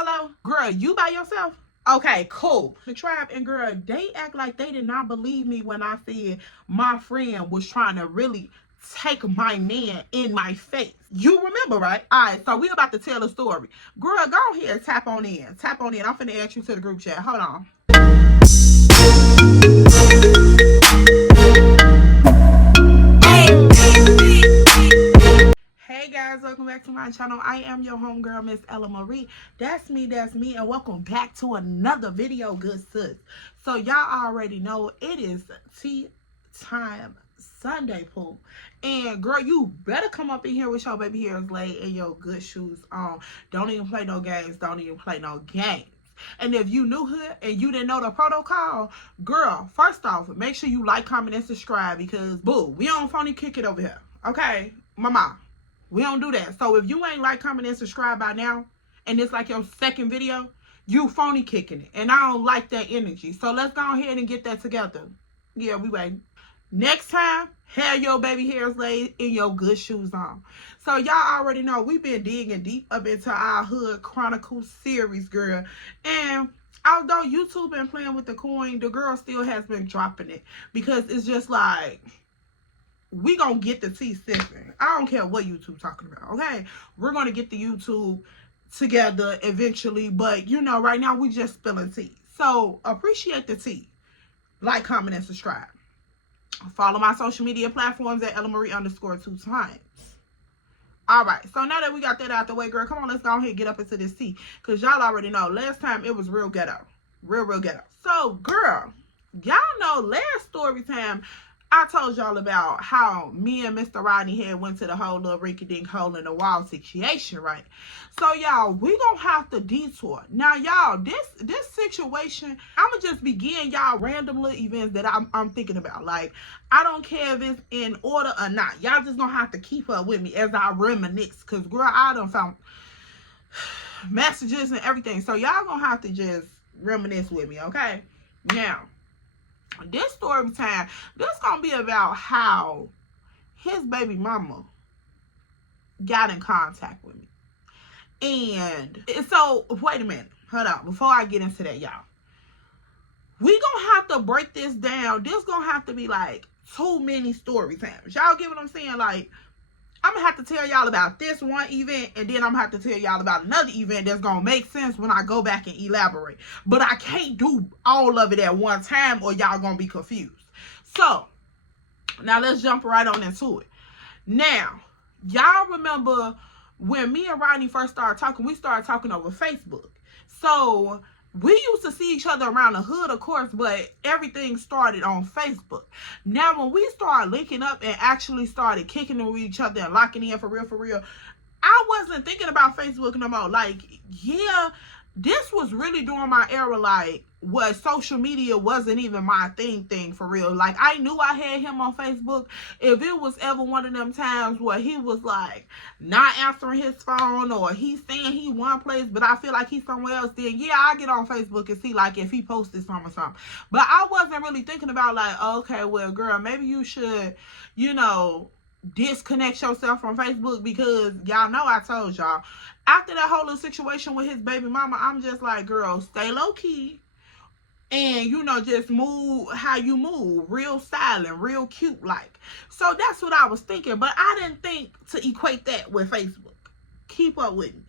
Hello? Girl, you by yourself? Okay, cool. The tribe, and girl, they act like they did not believe me when I said my friend was trying to really take my man in my face. You remember, right? Alright, so we about to tell a story. Girl, go ahead, tap on in. Tap on in. I'm finna add you to the group chat. Hold on. Hey guys, welcome back to my channel. I am your homegirl, Miss Ella Marie. That's me, and welcome back to another video, good sis. So y'all already know it is tea time Sunday pool. And girl, you better come up in here with your baby hairs laid and your good shoes on. Don't even play no games. Don't even play no games. And if you new here and you didn't know the protocol, girl, first off, make sure you like, comment, and subscribe because, boo, we don't phony kick it over here. Okay? Mama, we don't do that. So if you ain't like, comment, and subscribe by now, and it's like your second video, you phony kicking it. And I don't like that energy. So let's go ahead and get that together. Yeah, we waiting. Next time, have your baby hairs laid and your good shoes on. So y'all already know we've been digging deep up into our Hood Chronicle series, girl. And although YouTube been playing with the coin, the girl still has been dropping it. Because it's just like, we gonna get the tea sipping. I don't care what YouTube talking about, okay? We're gonna get the YouTube together eventually. But, you know, right now we just spilling tea. So appreciate the tea. Like, comment, and subscribe. Follow my social media platforms at EllaMarie_2 times. Alright, so now that we got that out the way, girl, come on, let's go ahead and get up into this tea. Because y'all already know, last time it was real ghetto. Real ghetto. So, girl, y'all know last story time, I told y'all about how me and Mr. Rodney had went to the whole little rinky-dink hole in the wall situation, right? So, y'all, we gonna have to detour. Now, y'all, this situation, I'ma just begin y'all random little events that I'm thinking about. Like, I don't care if it's in order or not. Y'all just gonna have to keep up with me as I reminisce. Because, girl, I done found messages and everything. So, y'all gonna have to just reminisce with me, okay? Now, this story time, this gonna be about how his baby mama got in contact with me. And so, wait a minute. Hold on. Before I get into that, y'all, we gonna have to break this down. This gonna have to be like too many story times. Y'all get what I'm saying? Like, I'm gonna have to tell y'all about this one event, and then I'm gonna have to tell y'all about another event that's gonna make sense when I go back and elaborate. But I can't do all of it at one time or y'all gonna be confused. So, now let's jump right on into it. Now, y'all remember when me and Rodney first started talking, we started talking over Facebook. So, we used to see each other around the hood, of course, but everything started on Facebook. Now, when we started linking up and actually started kicking with each other and locking in for real, I wasn't thinking about Facebook no more. Like, yeah, this was really during my era, like, what social media wasn't even my thing for real. Like, I knew I had him on Facebook. If it was ever one of them times where he was like not answering his phone, or he's saying he one place but I feel like he's somewhere else, then yeah, I get on Facebook and see like if he posted something or something. But I wasn't really thinking about like, okay, well, girl, maybe you should, you know, disconnect yourself from Facebook, because y'all know I told y'all after that whole little situation with his baby mama, I'm just like, girl, stay low key. And, you know, just move how you move. Real styling, real cute like. So that's what I was thinking. But I didn't think to equate that with Facebook. Keep up with me.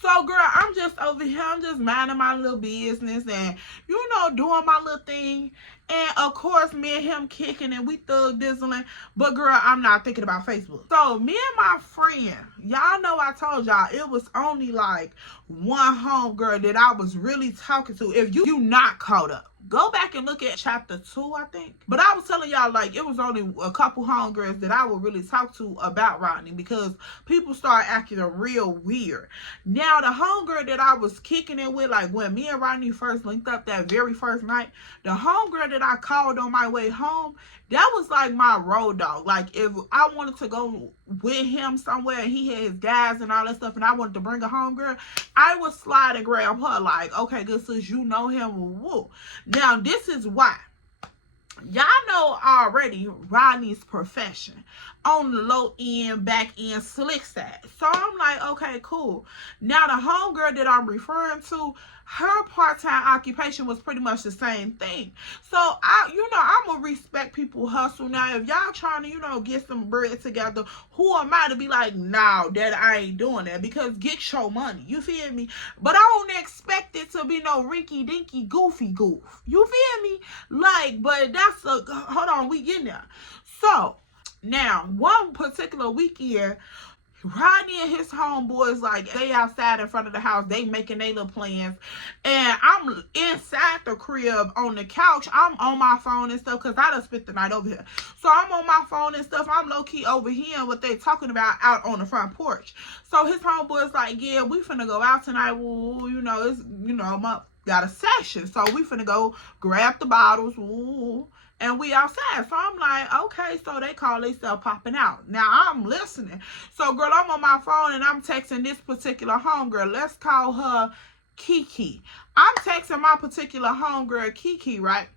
So, girl, I'm just over here. I'm just minding my little business and, you know, doing my little thing. And, of course, me and him kicking and we thug dizzling. But, girl, I'm not thinking about Facebook. So, me and my friend, y'all know I told y'all it was only like one homegirl that I was really talking to. If you not caught up, go back and look at chapter 2, I think. But I was telling y'all, like, it was only a couple homegirls that I would really talk to about Rodney, because people started acting real weird. Now, the homegirl that I was kicking it with, like, when me and Rodney first linked up that very first night, the homegirl that I called on my way home, that was like my road dog. Like, if I wanted to go with him somewhere and he had his guys and all that stuff and I wanted to bring a homegirl, I would slide and grab her like, okay, good sis, you know him. Woo. Now, this is why. y'all know already Rodney's profession on the low end, back end, slick side. So I'm like, okay, cool. Now the homegirl that I'm referring to, her part-time occupation was pretty much the same thing. So I'm gonna respect people hustle. Now if y'all trying to, get some bread together, who am I to be like, no, that I ain't doing that? Because get your money. You feel me? But I don't expect it to be no rinky dinky goofy goof. You feel me? Like, but that's hold on, we getting there. So now one particular weekend, Rodney and his homeboys, like, they outside in front of the house, they making their little plans, and I'm inside the crib on the couch. I'm on my phone and stuff, because I done spent the night over here. So I'm on my phone and stuff. I'm low-key overhearing what they talking about out on the front porch. So his homeboys like, yeah, we finna go out tonight. Well, it's, got a session. So we finna go grab the bottles. Ooh. And we outside. So I'm like, okay, so they call themselves popping out. Now I'm listening. So girl, I'm on my phone and I'm texting this particular homegirl. Let's call her Kiki. I'm texting my particular homegirl Kiki, right?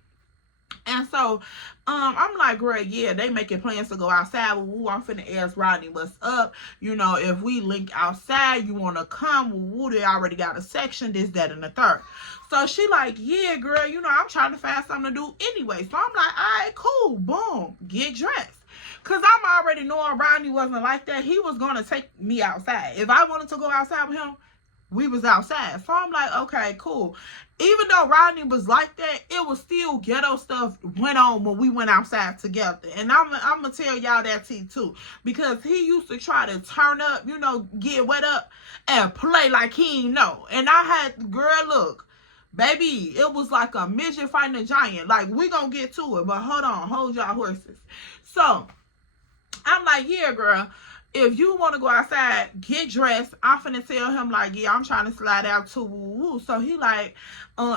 And so I'm like, girl, yeah, they making plans to go outside. Woo, I'm finna ask Rodney what's up. If we link outside, you wanna come? Woo, they already got a section, this, that, and the third. So she like, yeah, girl, I'm trying to find something to do anyway. So I'm like, all right, cool, boom, get dressed. Because I'm already knowing Rodney wasn't like that. He was going to take me outside. If I wanted to go outside with him, we was outside. So I'm like, okay, cool. Even though Rodney was like that, it was still ghetto stuff went on when we went outside together. And I'm going to tell y'all that too. Because he used to try to turn up, get wet up and play like he ain't know. And I had, girl, look, baby, it was like a midget fighting a giant. Like, we going to get to it. But hold on, hold y'all horses. So I'm like, yeah, girl. If you want to go outside, get dressed. I'm finna tell him, like, yeah, I'm trying to slide out too. Woo-woo. So he like,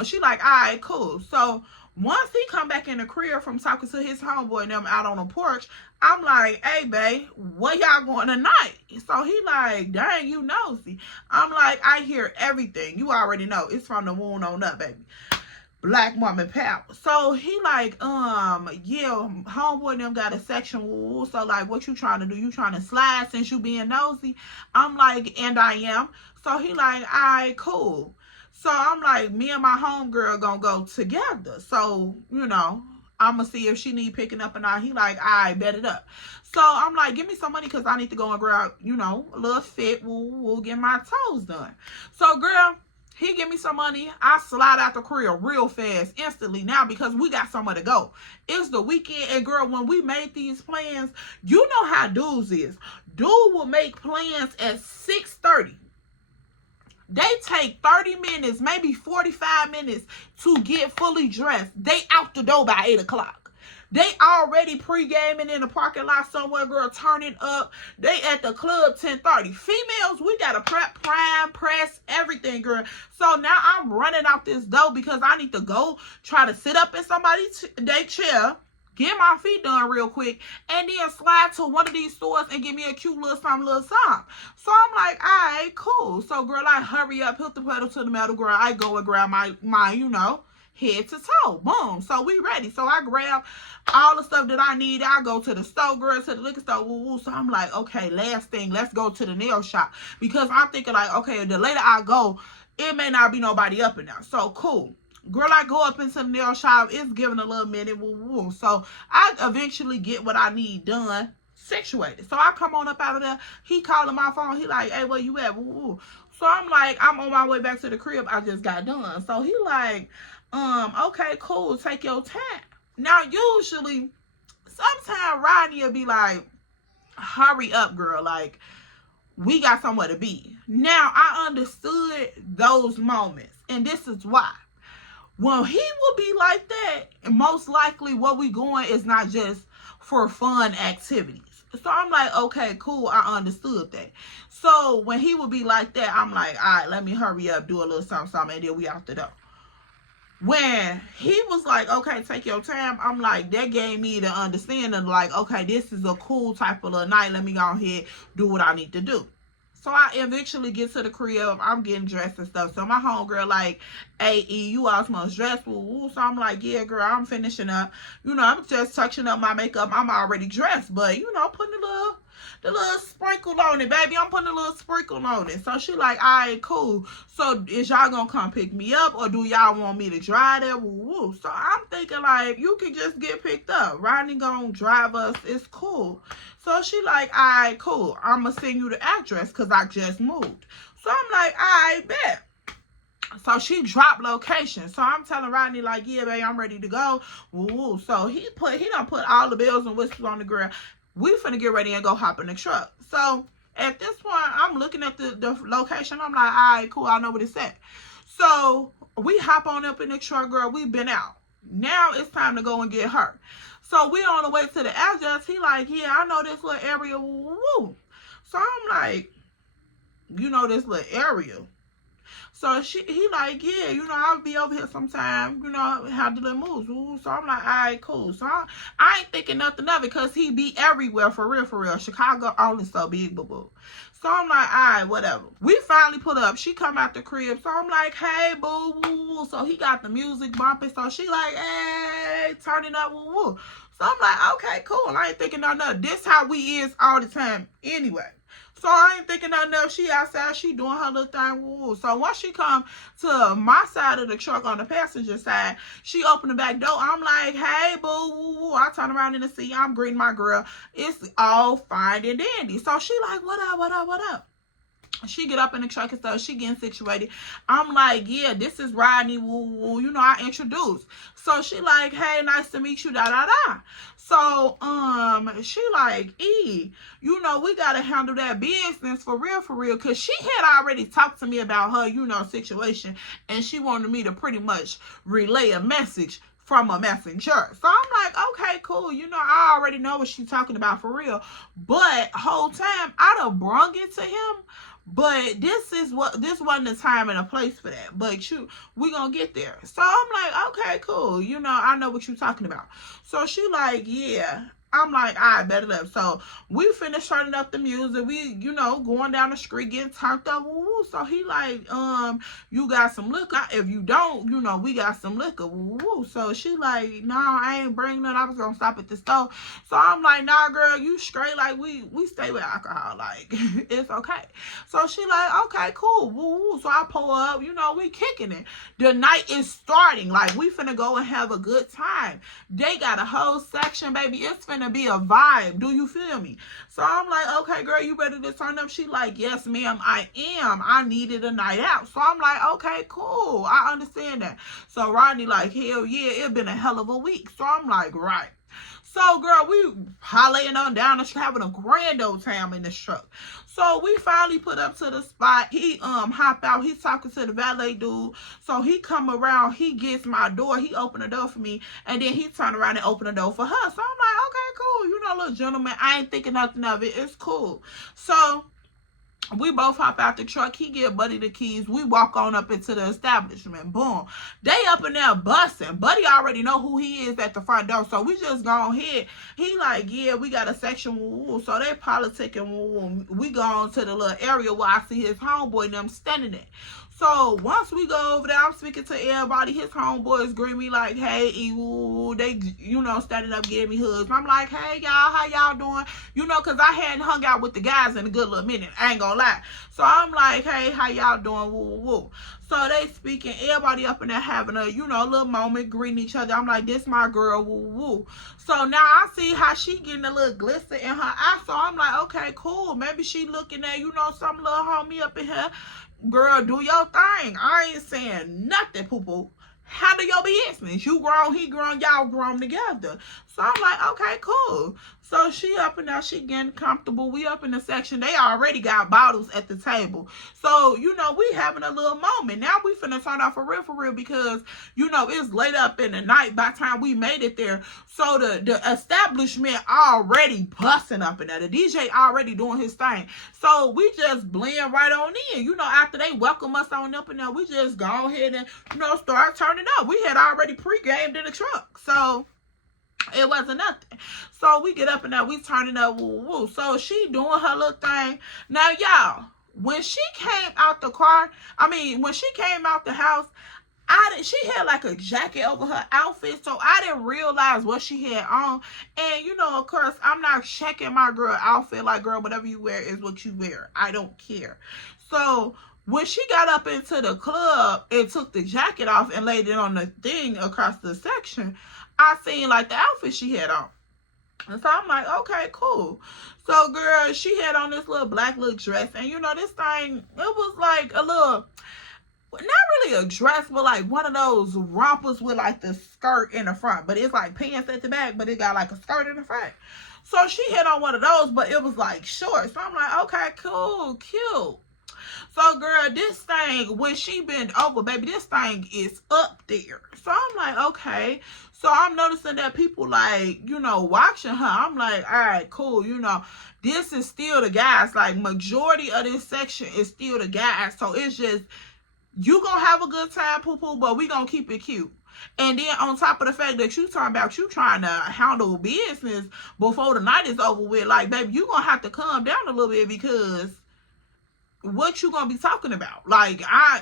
she like, all right, cool. So once he come back in the crib from talking to his homeboy and them out on the porch, I'm like, hey, babe, where y'all going tonight? So he like, dang, you nosy. I'm like, I hear everything. You already know. It's from the moon on up, baby. Black woman power. So he like, yeah, homeboy and them got a section. So like, what you trying to do? You trying to slide since you being nosy? I'm like, and I am. So he like, all right, cool. So I'm like, me and my homegirl gonna go together. So, I'm gonna see if she need picking up or not. He like, all right, bet it up. So I'm like, give me some money because I need to go and grab, a little fit. We'll get my toes done. So girl, he give me some money. I slide out the crib real fast, instantly now, because we got somewhere to go. It's the weekend, and girl, when we made these plans, you know how dudes is. Dude will make plans at 6:30. They take 30 minutes, maybe 45 minutes to get fully dressed. They out the door by 8 o'clock. They already pre-gaming in the parking lot somewhere, girl, turning up. They at the club 10:30. Females, we got to prep, prime, press, everything, girl. So now I'm running out this door because I need to go try to sit up in somebody's chair, get my feet done real quick, and then slide to one of these stores and give me a cute little something. So I'm like, all right, cool. So, girl, I hurry up, hit the pedal to the metal, girl. I go and grab my head to toe. Boom. So we ready. So I grab all the stuff that I need. I go to the store, girl, to the liquor store. Woo-woo. So I'm like, okay, last thing, let's go to the nail shop. Because I'm thinking like, okay, the later I go, it may not be nobody up in there. So cool. Girl, I go up into the nail shop. It's giving a little minute. Woo-woo. So I eventually get what I need done, situated. So I come on up out of there. He calling my phone. He like, hey, where you at? Woo-woo. So I'm like, I'm on my way back to the crib. I just got done. So he like, okay, cool. Take your time. Now, usually, sometimes Rodney will be like, hurry up, girl. Like, we got somewhere to be. Now, I understood those moments. And this is why. When he will be like that, most likely what we going is not just for fun activities. So I'm like, okay, cool. I understood that. So when he would be like that, I'm like, all right, let me hurry up, do a little something, and then we out the door. When he was like, okay, take your time, I'm like, that gave me the understanding, like, okay, this is a cool type of little night. Let me go ahead, do what I need to do. So I eventually get to the crib. I'm getting dressed and stuff. So my homegirl like, hey, E, you almost dressed. Woo. So I'm like, yeah, girl, I'm finishing up. I'm just touching up my makeup. I'm already dressed, but putting the little sprinkle on it, baby. I'm putting a little sprinkle on it. So she like, all right, cool. So is y'all gonna come pick me up, or do y'all want me to drive there? Woo. So I'm thinking like, you can just get picked up. Rodney gonna drive us. It's cool. So she like, all right, cool. I'm gonna send you the address because I just moved. So I'm like, all right, bet. So she dropped location. So I'm telling Rodney like, yeah, babe, I'm ready to go. Woo. So he done put all the bells and whistles on the girl. We finna get ready and go hop in the truck. So at this point, I'm looking at the location. I'm like, all right, cool. I know what it's at. So we hop on up in the truck, girl. We been out. Now it's time to go and get her. So we on the way to the address. He like, yeah, I know this little area. Woo. So I'm like, you know this little area. So he like, yeah, I'll be over here sometime, have the little moves. Ooh. So I'm like, all right, cool. So I ain't thinking nothing of it because he be everywhere for real. Chicago only so big, boo-boo. So I'm like, all right, whatever. We finally put up. She come out the crib. So I'm like, hey, boo, woo. So he got the music bumping. So she like, hey, turn it up, woo, woo. So I'm like, okay, cool. I ain't thinking nothing of it. This how we is all the time anyway. So I ain't thinking nothing of. She outside, she doing her little thing. Woo. So once she come to my side of the truck on the passenger side, she opened the back door. I'm like, hey, boo, woo, woo. I turn around in the seat. I'm greeting my girl. It's all fine and dandy. So she like, what up? She get up in the truck and stuff. She getting situated. I'm like, yeah, this is Rodney. Woo, woo. I introduced. So she like, hey, nice to meet you. Da da da. So she like, E, we gotta handle that business for real. Cause she had already talked to me about her, situation, and she wanted me to pretty much relay a message from a messenger. So I'm like, okay, cool. I already know what she's talking about for real. But whole time I done brung it to him. But this wasn't the time and a place for that. But we gonna get there. So I'm like, okay, cool. I know what you're talking about. So she like, yeah. I'm like, all right, better up. So we finished turning up the music. We, going down the street, getting turned up. Woo. So he like, you got some liquor. If you don't, we got some liquor. Woo. So she like, no, I ain't bringing none. I was going to stop at the store. So I'm like, nah, girl, you straight. Like, we stay with alcohol. Like, it's okay. So she like, okay, cool. Woo. So I pull up, we kicking it. The night is starting. Like, we finna go and have a good time. They got a whole section, baby. It's finna be a vibe. Do you feel me? So I'm like, okay, girl, you ready to turn up? She like, yes, ma'am, I am. I needed a night out. So I'm like, okay, cool. I understand that. So Rodney like, hell yeah, it been a hell of a week. So I'm like, right. So, girl, we hollering on down the street, having a grand old time in this truck. So we finally put up to the spot. He hop out. He's talking to the valet dude. So he come around. He gets my door. He opened the door for me. And then he turned around and opened the door for her. So I'm like, okay, cool. Little gentleman. I ain't thinking nothing of it. It's cool. So we both hop out the truck. He give Buddy the keys. We walk on up into the establishment. Boom. They up in there busting. Buddy already know who he is at the front door. So we just go ahead. He like, yeah, we got a section. Woo. So they politicking. Woo. We go on to the little area where I see his homeboy and them standing there. So once we go over there, I'm speaking to everybody. His homeboys greet me like, hey, Ew. They, standing up, giving me hugs. I'm like, hey, y'all, how y'all doing? Because I hadn't hung out with the guys in a good little minute. I ain't gonna lie. So I'm like, hey, how y'all doing? Woo, woo. So they speaking, everybody up in there having a, little moment, greeting each other. I'm like, this my girl, woo, woo. So now I see how she getting a little glister in her eye. So I'm like, okay, cool. Maybe she looking at, some little homie up in here. Girl, do your thing. I ain't saying nothing, poo-poo. Handle your business. You grown, he grown, y'all grown together. So I'm like, okay, cool. So she up in there, she getting comfortable. We up in the section. They already got bottles at the table. So, we having a little moment. Now we finna turn off for real, because, it's late up in the night by the time we made it there. So the establishment already busting up in there. The DJ already doing his thing. So we just blend right on in. After they welcome us on up in there, we just go ahead and, start turning up. We had already pre-gamed in the truck. So it wasn't nothing. So we get up and now we turning up. Woo, woo. So she doing her little thing. Now, y'all, When she came out the car, when she came out the house, she had like a jacket over her outfit, so I didn't realize what she had on. And you know, of course, I'm not checking my girl outfit. Like, girl, whatever you wear is what you wear. I don't care. So when she got up into the club and took the jacket off and laid it on the thing across the section, I seen like the outfit she had on. And so I'm like, okay, cool. So girl, she had on this little black little dress, and you know, this thing, it was like a little, not really a dress, but like one of those rompers with like the skirt in the front, but it's like pants at the back, but it got like a skirt in the front. So she had on one of those, but it was like short. So I'm like, okay, cool, cute. So girl, this thing, when she bent over, baby, this thing is up there. So I'm like, okay. So I'm noticing that people like, you know, watching her. I'm like, all right, cool. You know, this is still the guys. Like, majority of this section is still the guys. So it's just, you gonna have a good time, poo-poo, but we gonna keep it cute. And then on top of the fact that you talking about you trying to handle business before the night is over with, like, baby, you gonna have to calm down a little bit, because what you gonna be talking about? Like,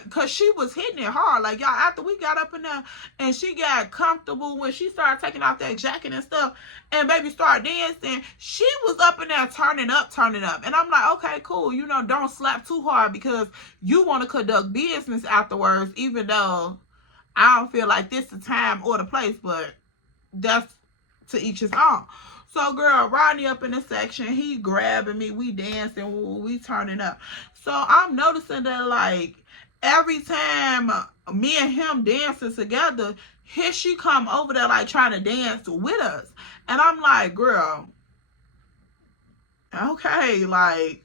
cause she was hitting it hard. Like, y'all, after we got up in there and she got comfortable, when she started taking off that jacket and stuff, and baby started dancing, she was up in there turning up. And I'm like, okay, cool. You know, don't slap too hard, because you want to conduct business afterwards, even though I don't feel like this the time or the place, but that's to each his own. So, girl, Rodney up in the section, he grabbing me, we dancing, we turning up. So, I'm noticing that, like, every time me and him dancing together, here she come over there, like, trying to dance with us. And I'm like, girl, okay, like,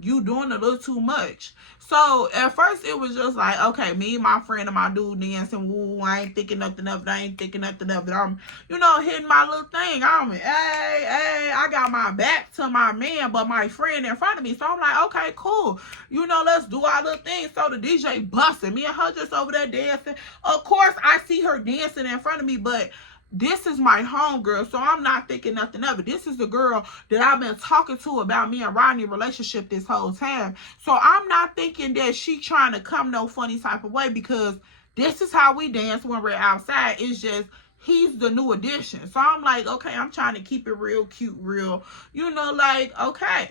you doing a little too much. So at first it was just like, okay, me, my friend, and my dude dancing. Woo, I ain't thinking nothing of it. I'm, you know, hitting my little thing. I'm, hey, I got my back to my man, but my friend in front of me. So I'm like, okay, cool. You know, let's do our little thing. So the DJ busting. Me and her just over there dancing. Of course, I see her dancing in front of me, but this is my homegirl, so I'm not thinking nothing of it. This is the girl that I've been talking to about me and Rodney's relationship this whole time. So I'm not thinking that she trying to come no funny type of way, because this is how we dance when we're outside. It's just, he's the new addition. So I'm like, okay, I'm trying to keep it real cute, real, you know, like, okay.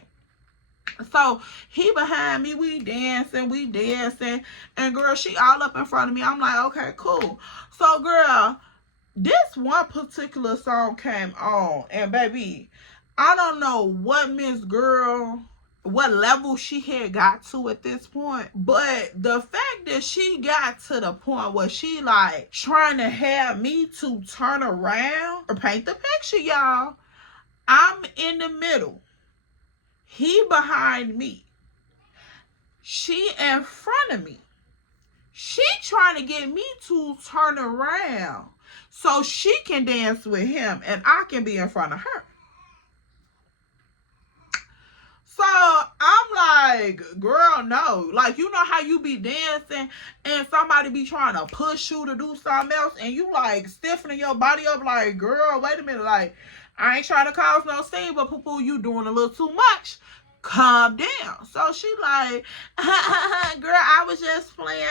So he behind me, we dancing, and girl, she all up in front of me. I'm like, okay, cool. So girl, this one particular song came on, and baby, I don't know what Miss Girl, what level she had got to at this point, but the fact that she got to the point where she like trying to have me to turn around or paint the picture, y'all. I'm in the middle. He behind me. She in front of me. She trying to get me to turn around so she can dance with him and I can be in front of her. So I'm like, girl, no. Like, you know how you be dancing and somebody be trying to push you to do something else, and you like stiffening your body up like, girl, wait a minute. Like, I ain't trying to cause no scene, but poo-poo, you doing a little too much. Calm down. So she like, girl, I was just playing.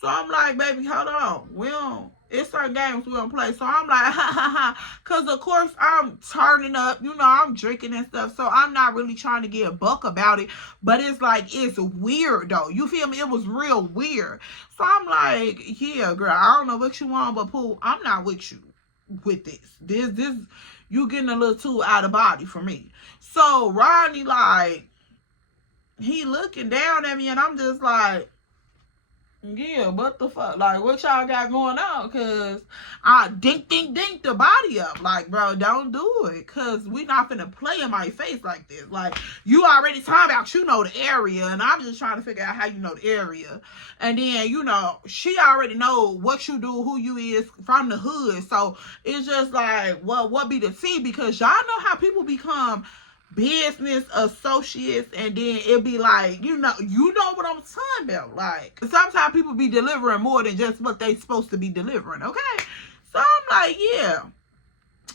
So I'm like, baby, hold on. It's certain games we don't play. So I'm like, because of course I'm turning up, you know, I'm drinking and stuff. So I'm not really trying to get a buck about it. But it's like, it's weird though. You feel me? It was real weird. So I'm like, yeah, girl, I don't know what you want, but Pooh, I'm not with you with this. This, you getting a little too out of body for me. So Rodney, like, he looking down at me, and I'm just like, yeah, what the fuck? Like, what y'all got going on? Because I dink the body up. Like, bro, don't do it. Because we not finna play in my face like this. Like, you already talking about you know the area, and I'm just trying to figure out how you know the area. And then, you know, she already know what you do, who you is from the hood. So it's just like, well, what be the tea? Because y'all know how people become business associates, and then it be like, you know what I'm talking about. Like, sometimes people be delivering more than just what they supposed to be delivering, okay? So I'm like, yeah,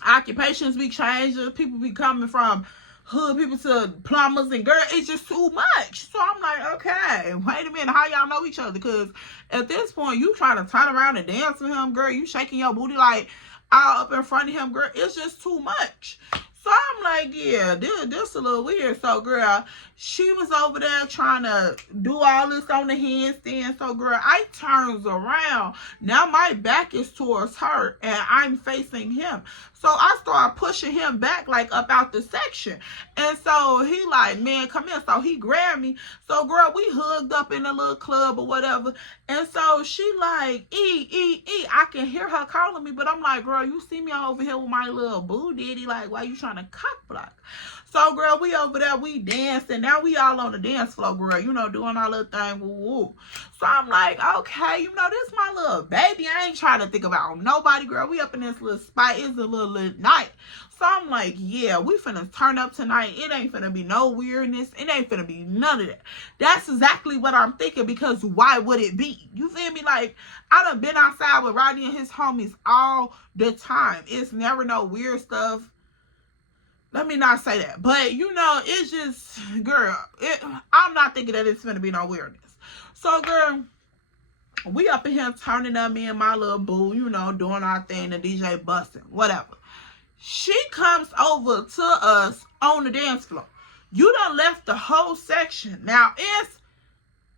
occupations be changing, people be coming from hood people to plumbers, and girl, it's just too much. So I'm like, okay, wait a minute, how y'all know each other? Because at this point, you trying to turn around and dance with him, girl. You shaking your booty like all up in front of him, girl. It's just too much. So I'm like, yeah, this a little weird. So, girl, she was over there trying to do all this on the handstand. So, girl, I turns around. Now my back is towards her, and I'm facing him. So I start pushing him back, like, up out the section. And so he like, man, come here. So he grabbed me. So, girl, we hugged up in a little club or whatever. And so she like, E. I can hear her calling me. But I'm like, girl, you see me over here with my little boo diddy. Like, why you trying to cock block? So, girl, we over there, we dancing. Now we all on the dance floor, girl, you know, doing our little thing. Woo, woo. So I'm like, okay, you know, this my little baby. I ain't trying to think about nobody, girl. We up in this little spot. It's a little night. So I'm like, yeah, we finna turn up tonight. It ain't finna be no weirdness. It ain't finna be none of that. That's exactly what I'm thinking, because why would it be? You feel me? Like, I done been outside with Rodney and his homies all the time. It's never no weird stuff. Let me not say that. But, you know, it's just, girl, I'm not thinking that it's going to be no weirdness. So, girl, we up in here turning up, me and my little boo, you know, doing our thing, the DJ busting, whatever. She comes over to us on the dance floor. You done left the whole section. Now, it's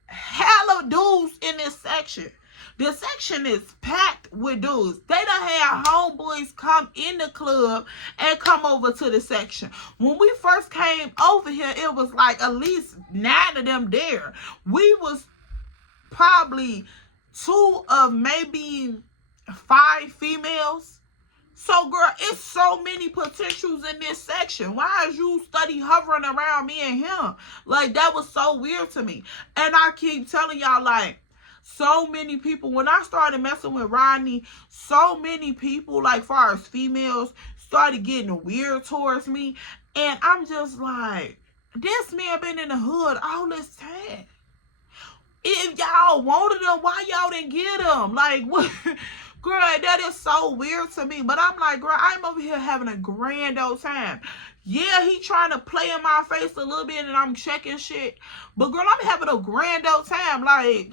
hella dudes in this section. The section is packed with dudes. They done had homeboys come in the club and come over to the section. When we first came over here, it was like at least 9 of them there. We was probably 2 of maybe 5 females. So, girl, it's so many potentials in this section. Why is you study hovering around me and him? Like, that was so weird to me. And I keep telling y'all, like, so many people, when I started messing with Rodney, so many people, like, far as females, started getting weird towards me. And I'm just like, this man been in the hood all this time. If y'all wanted him, why y'all didn't get him? Like, what? Girl, that is so weird to me. But I'm like, girl, I'm over here having a grand old time. Yeah, he trying to play in my face a little bit and I'm checking shit. But, girl, I'm having a grand old time. Like,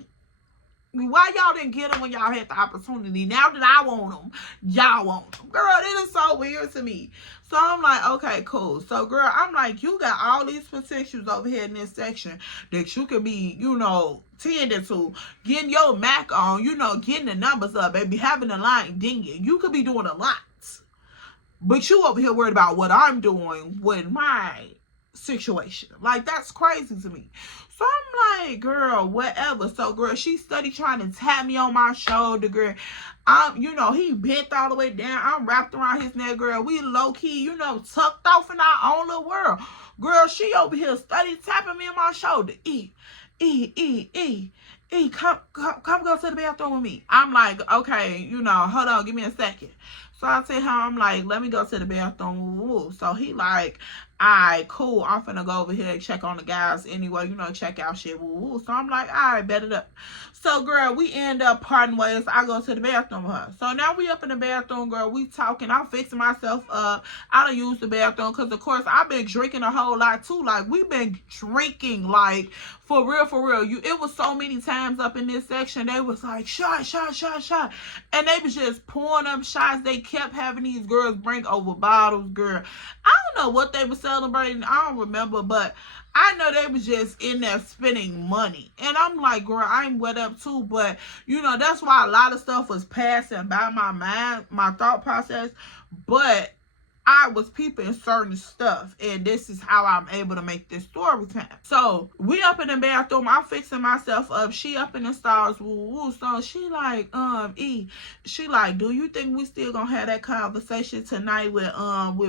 why y'all didn't get him when y'all had the opportunity? Now that I want him, y'all want him. Girl, it is so weird to me. So I'm like, okay, cool. So, girl, I'm like, you got all these potentials over here in this section that you can be, you know, tending to, getting your Mac on, you know, getting the numbers up, baby, having the line dinging. You could be doing a lot. But you over here worried about what I'm doing with my situation. Like, that's crazy to me. So I'm like, girl, whatever. So, girl, she study trying to tap me on my shoulder, girl. You know, he bent all the way down. I'm wrapped around his neck, girl. We low-key, you know, tucked off in our own little world. Girl, she over here study tapping me on my shoulder. Come go to the bathroom with me. I'm like, okay, you know, hold on, give me a second. So I tell him, I'm like, let me go to the bathroom. So he like, all right, cool. I'm finna go over here and check on the guys anyway, you know, check out shit. So I'm like, all right, bet it up. So, girl, we end up parting ways. I go to the bathroom with her. So now we up in the bathroom, girl. We talking. I'm fixing myself up. I don't use the bathroom because, of course, I've been drinking a whole lot, too. Like, we've been drinking, like, for real, for real. It was so many times up in this section. They was like, shot. And they was just pouring up shots. They kept having these girls bring over bottles, girl. I don't know what they were celebrating. I don't remember, but I know they was just in there spending money. And I'm like, girl, I'm wet up too. But, you know, that's why a lot of stuff was passing by my mind, my thought process. But I was peeping certain stuff. And this is how I'm able to make this story time. So, we up in the bathroom. I'm fixing myself up. She up in the stars. So, she like, she like, do you think we still gonna have that conversation tonight with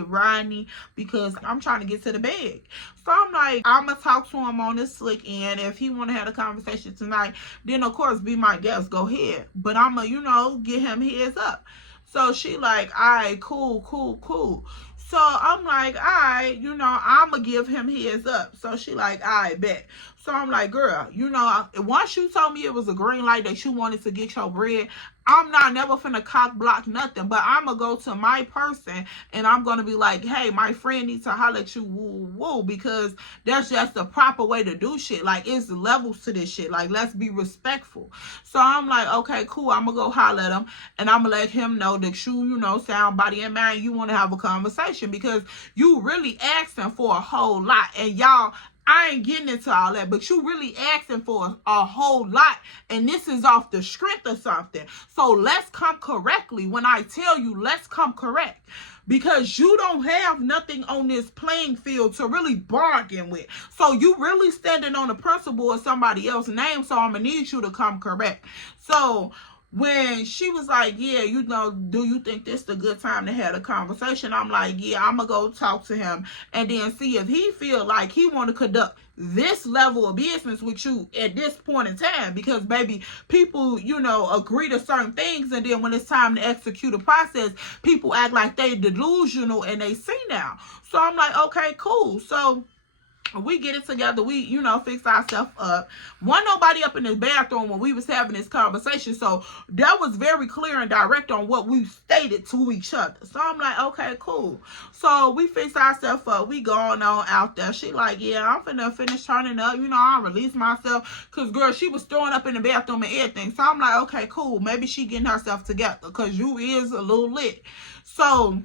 Rodney? Because I'm trying to get to the bed. So, I'm like, I'm gonna talk to him on this slick end. If he wanna have a conversation tonight, then, of course, be my guest. Go ahead. But I'm gonna, you know, get him heads up. So she like, all right, cool. So I'm like, all right, you know, I'm going to give him heads up. So she like, all right, bet. So I'm like, girl, you know, once you told me it was a green light that you wanted to get your bread, I'm not never finna cock block nothing. But I'm going to go to my person and I'm going to be like, hey, my friend needs to holler at you, woo, woo, because that's just the proper way to do shit. Like, it's levels to this shit. Like, let's be respectful. So I'm like, okay, cool. I'm going to go holler at him and I'm going to let him know that you know, sound, body, and mind, you want to have a conversation because you really asking for a whole lot. And y'all, I ain't getting into all that, but you really asking for a whole lot, and this is off the strength of something. So let's come correctly. When I tell you, let's come correct. Because you don't have nothing on this playing field to really bargain with. So you really standing on the principle of somebody else's name, so I'm going to need you to come correct. So when she was like, yeah, you know, do you think this is a good time to have a conversation? I'm like, yeah, I'm going to go talk to him and then see if he feel like he want to conduct this level of business with you at this point in time. Because, baby, people, you know, agree to certain things, and then when it's time to execute a process, people act like they delusional and they see now. So I'm like, okay, cool. So we get it together. We, you know, fix ourselves up. Wasn't nobody up in the bathroom when we was having this conversation. So that was very clear and direct on what we stated to each other. So I'm like, okay, cool. So we fix ourselves up. We going on out there. She like, yeah, I'm finna finish turning up. You know, I release myself. Because, girl, she was throwing up in the bathroom and everything. So I'm like, okay, cool. Maybe she getting herself together because you is a little lit. So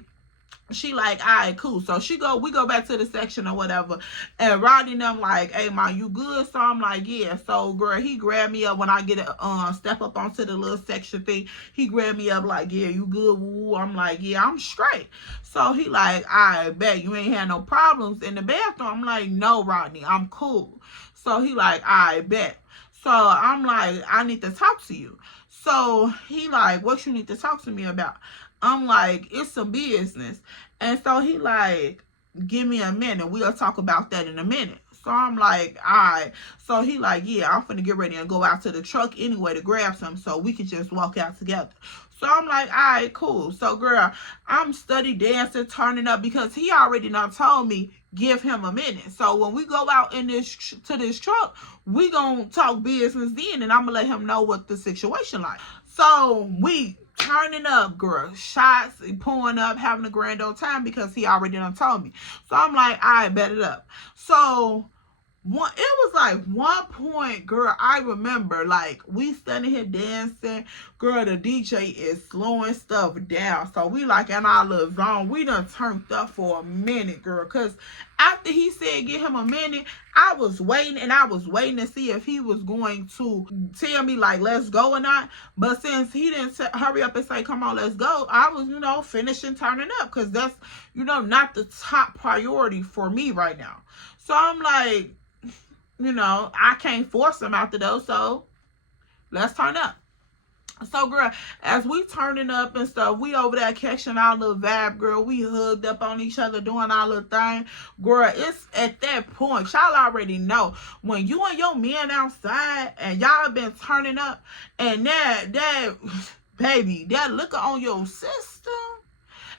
she like, all right, cool. So we go back to the section or whatever. And Rodney and I'm like, hey, ma, you good? So I'm like, yeah. So, girl, he grabbed me up when I get a step up onto the little section thing. He grabbed me up like, yeah, you good? Woo. I'm like, yeah, I'm straight. So he like, I bet you ain't had no problems in the bathroom. I'm like, no, Rodney, I'm cool. So he like, I bet. So I'm like, I need to talk to you. So he like, what you need to talk to me about? I'm like, it's some business. And so he like, give me a minute. We'll talk about that in a minute. So I'm like, all right. So he like, yeah, I'm finna get ready and go out to the truck anyway to grab some so we can just walk out together. So I'm like, all right, cool. So, girl, I'm study dancing, turning up because he already done told me, give him a minute. So when we go out in to this truck, we gonna talk business then, and I'm gonna let him know what the situation like. So we turning up, girl, shots, pouring up, having a grand old time because he already done told me. So I'm like, I bet it up. So it was like one point, girl, I remember, like, we standing here dancing, girl, the DJ is slowing stuff down. So we like in our little zone. We done turned up for a minute, girl, because after he said give him a minute, I was waiting to see if he was going to tell me like let's go or not. But since he didn't hurry up and say come on, let's go, I was, you know, finishing turning up because that's, you know, not the top priority for me right now. So I'm like, you know, I can't force him out the door, so let's turn up. So, girl, as we turning up and stuff, we over there catching our little vibe, girl. We hugged up on each other, doing our little thing. Girl, it's at that point, y'all already know, when you and your men outside and y'all been turning up, and that baby, that liquor on your system,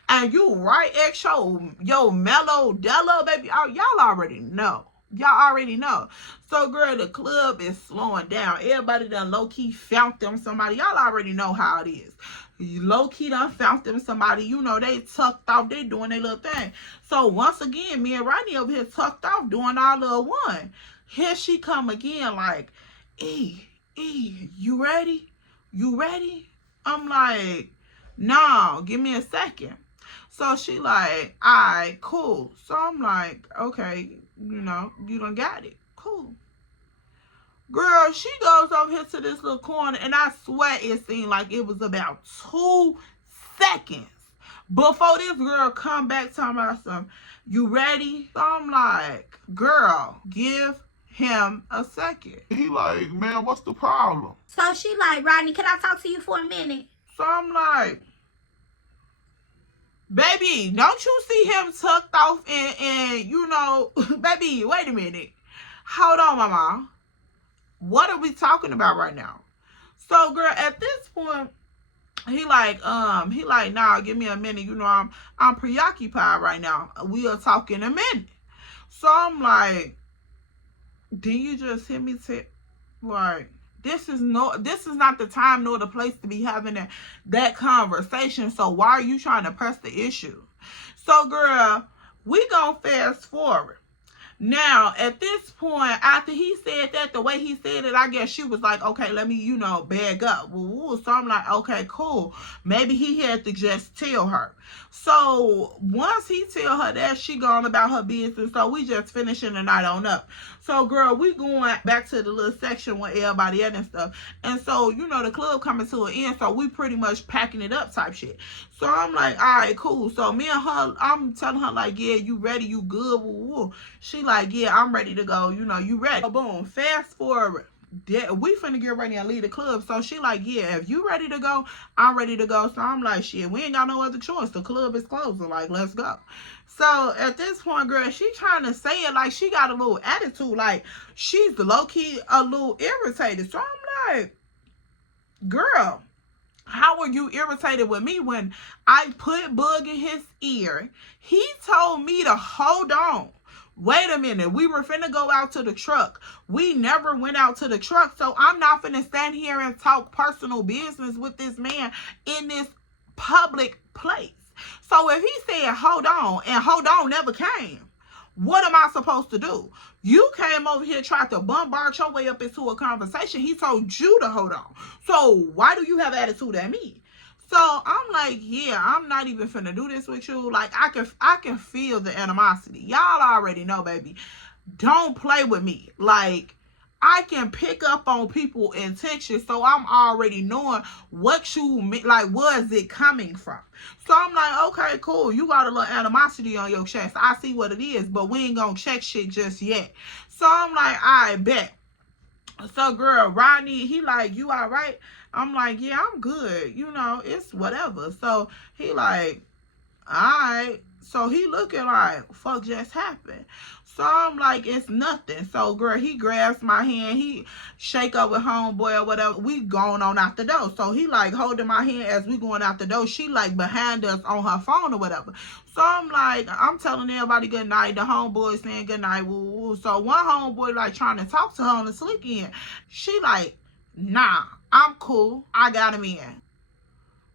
and you right at your mellow della, baby, y'all already know. Y'all already know. So, girl, the club is slowing down. Everybody done low-key found them somebody. Y'all already know how it is. Low-key done found them somebody. You know, they tucked off. They doing their little thing. So, once again, me and Rodney over here tucked off doing our little one. Here she come again like, E, you ready? You ready? I'm like, no, give me a second. So, she like, all right, cool. So, I'm like, okay, you know, you done got it. Cool. Girl, she goes over here to this little corner, and I swear it seemed like it was about 2 seconds before this girl come back talking about something. You ready? So I'm like, girl, give him a second. He like, man, what's the problem? So she like, Rodney, can I talk to you for a minute? So I'm like, baby, don't you see him tucked off and you know, baby, wait a minute. Hold on, mama. What are we talking about right now? So, girl, at this point, he like, nah, give me a minute. You know, I'm preoccupied right now. We'll talk in a minute. So I'm like, Did you just hear me say, like, this is not the time nor the place to be having that conversation. So why are you trying to press the issue? So, girl, we gonna fast forward. Now, at this point, after he said that, the way he said it, I guess she was like, okay, let me, bag up. So I'm like, okay, cool. Maybe he had to just tell her. So once he tell her that, she gone about her business. So we just finishing the night on up. So, girl, we going back to the little section where everybody at and stuff. And so, the club coming to an end. So we pretty much packing it up type shit. So I'm like, all right, cool. So me and her, I'm telling her like, yeah, you ready? You good? She like, yeah, I'm ready to go. You ready? So boom, fast forward. We finna get ready and leave the club. So she like, yeah, if you ready to go, I'm ready to go. So I'm like, shit, we ain't got no other choice. The club is closing. Like, let's go. So at this point, girl, she trying to say it like she got a little attitude. Like, she's low-key a little irritated. So I'm like, girl, how are you irritated with me when I put Bug in his ear? He told me to hold on. Wait a minute. We were finna go out to the truck. We never went out to the truck. So I'm not finna stand here and talk personal business with this man in this public place. So if he said hold on and hold on never came, what am I supposed to do? You came over here, tried to bombard your way up into a conversation. He told you to hold on. So why do you have attitude at me? So I'm like, yeah, I'm not even finna do this with you. Like, I can feel the animosity. Y'all already know, baby. Don't play with me. Like, I can pick up on people's intentions, so I'm already knowing what you mean. Like, where is it coming from? So I'm like, okay, cool. You got a little animosity on your chest. I see what it is, but we ain't gonna check shit just yet. So I'm like, I bet. So, girl, Rodney, he like, you all right? I'm like, yeah, I'm good. It's whatever. So he like, all right. So he looking like, fuck just happened. So I'm like, it's nothing. So, girl, he grabs my hand. He shake up with homeboy or whatever. We going on out the door. So he like holding my hand as we going out the door. She like behind us on her phone or whatever. So I'm like, I'm telling everybody good night. The homeboy saying good night. So one homeboy like trying to talk to her on the sleep in. She like, nah, I'm cool. I got him in.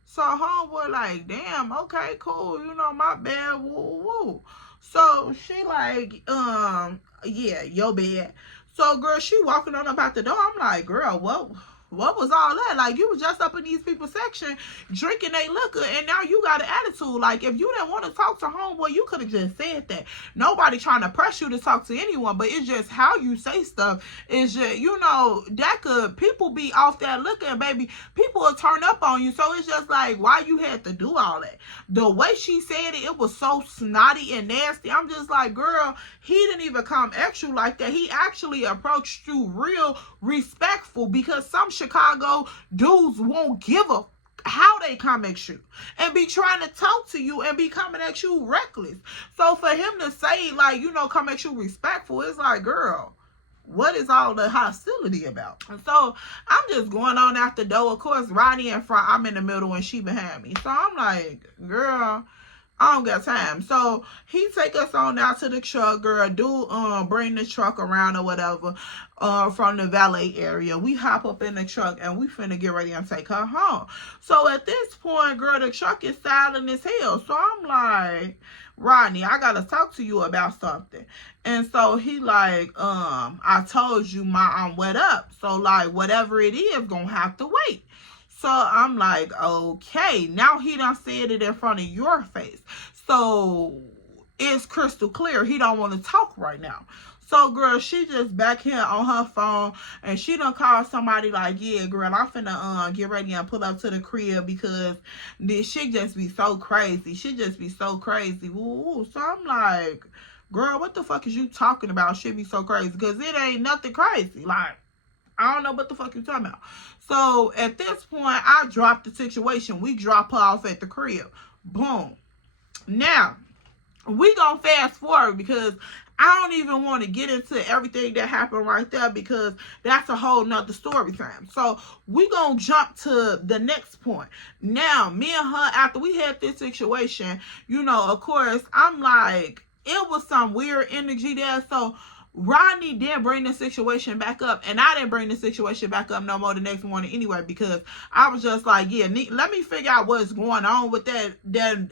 So homeboy like, damn, okay, cool. My bad. So she like, yeah, your bad. So, girl, she walking on up out the door. I'm like, girl, what was all that? Like, you was just up in these people's section drinking their liquor, and now you got an attitude. Like, if you didn't want to talk to homeboy, you could have just said that. Nobody trying to press you to talk to anyone, but it's just how you say stuff. It's just, that could, people be off that liquor, and baby, people will turn up on you. So it's just like, why you had to do all that? The way she said it, it was so snotty and nasty. I'm just like, girl, he didn't even come at you like that. He actually approached you real respectful, because some Chicago dudes won't give a how they come at you and be trying to talk to you and be coming at you reckless. So for him to say, like, come at you respectful, it's like, girl, what is all the hostility about? And so I'm just going on out the door. Of course, Ronnie in front, I'm in the middle, and she behind me. So I'm like, girl, I don't got time. So he take us on out to the truck, girl. Bring the truck around or whatever, from the valet area. We hop up in the truck and we finna get ready and take her home. So at this point, girl, the truck is silent as hell. So I'm like, Rodney, I gotta talk to you about something. And so he like, I told you I'm wet up. So like, whatever it is, gonna have to wait. So I'm like, okay. Now he done said it in front of your face. So it's crystal clear. He don't want to talk right now. So, girl, she just back here on her phone, and she done called somebody like, yeah, girl, I'm finna get ready and pull up to the crib, because this shit just be so crazy. She just be so crazy. So I'm like, girl, what the fuck is you talking about? Shit be so crazy, because it ain't nothing crazy. Like, I don't know what the fuck you talking about. So at this point, I dropped the situation. We drop her off at the crib. Boom. Now, we gonna fast forward, because I don't even want to get into everything that happened right there, because that's a whole nother story time. So we gonna jump to the next point. Now, me and her, after we had this situation, of course, I'm like, it was some weird energy there. So Rodney didn't bring the situation back up, and I didn't bring the situation back up no more the next morning anyway, because I was just like, yeah, let me figure out what's going on with that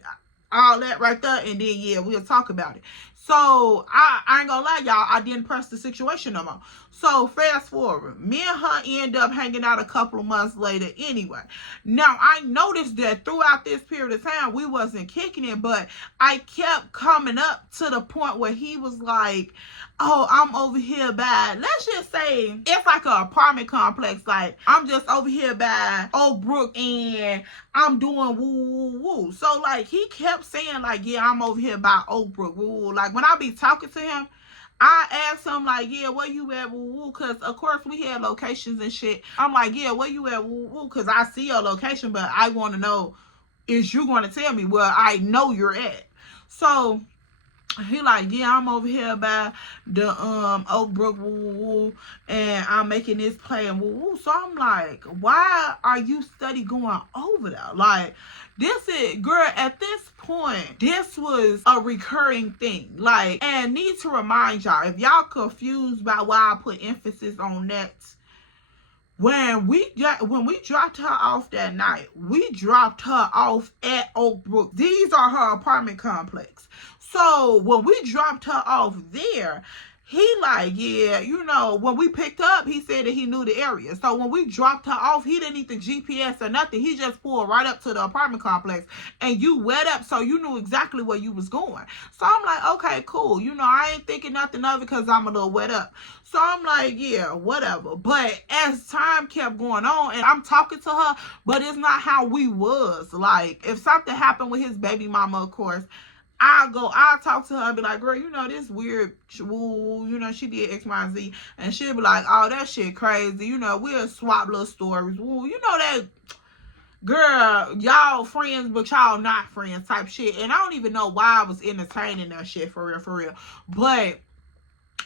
all that right there, and then yeah, we'll talk about it. So I ain't gonna lie, y'all, I didn't press the situation no more. So fast forward, me and her end up hanging out a couple of months later anyway. Now I noticed that throughout this period of time we wasn't kicking it, but I kept coming up to the point where he was like, oh, I'm over here by, let's just say it's like an apartment complex, like I'm just over here by Oak Brook and I'm doing woo woo woo. So like he kept saying like, yeah, I'm over here by Oak Brook woo woo. Like when I be talking to him, I asked him like, yeah, where you at woo woo? Cause of course we had locations and shit. I'm like, yeah, where you at woo woo? Cause I see your location, but I want to know, is you going to tell me where I know you're at? So he like, yeah, I'm over here by the Oak Brook woo woo, and I'm making this play and woo woo. So I'm like, why are you study going over there? Like, this is, girl, at this point, this was a recurring thing. Like, and need to remind y'all, if y'all confused by why I put emphasis on that, when we dropped her off that night, we dropped her off at Oak Brook. These are her apartment complex. So when we dropped her off there, he like, yeah, you know, when we picked her up, he said that he knew the area. So when we dropped her off, he didn't need the GPS or nothing. He just pulled right up to the apartment complex, and you wet up, so you knew exactly where you was going. So I'm like, okay, cool. You know, I ain't thinking nothing of it because I'm a little wet up. So I'm like, yeah, whatever. But as time kept going on, and I'm talking to her, but it's not how we was. Like, if something happened with his baby mama, of course, I'll talk to her and be like, girl, you know, this weird, woo, you know, she did X, Y, and Z. And she'll be like, oh, that shit crazy. You know, we'll swap little stories. Woo, you know that, girl, y'all friends, but y'all not friends type shit. And I don't even know why I was entertaining that shit for real. But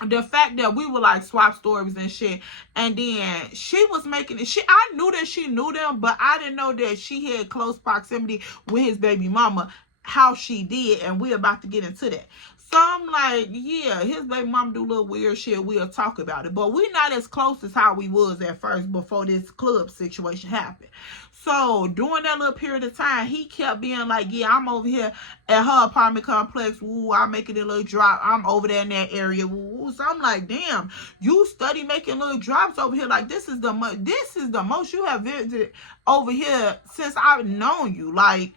the fact that we would like swap stories and shit, and then she was making it. I knew that she knew them, but I didn't know that she had close proximity with his baby mama, how she did, and we're about to get into that. So I'm like, yeah, his baby mama do little weird shit. We'll talk about it, but we not as close as how we was at first before this club situation happened. So during that little period of time, he kept being like, yeah, I'm over here at her apartment complex. Woo, I'm making a little drop. I'm over there in that area. Woo. So I'm like, damn, you study making little drops over here. Like, this is the most you have visited over here since I've known you. Like,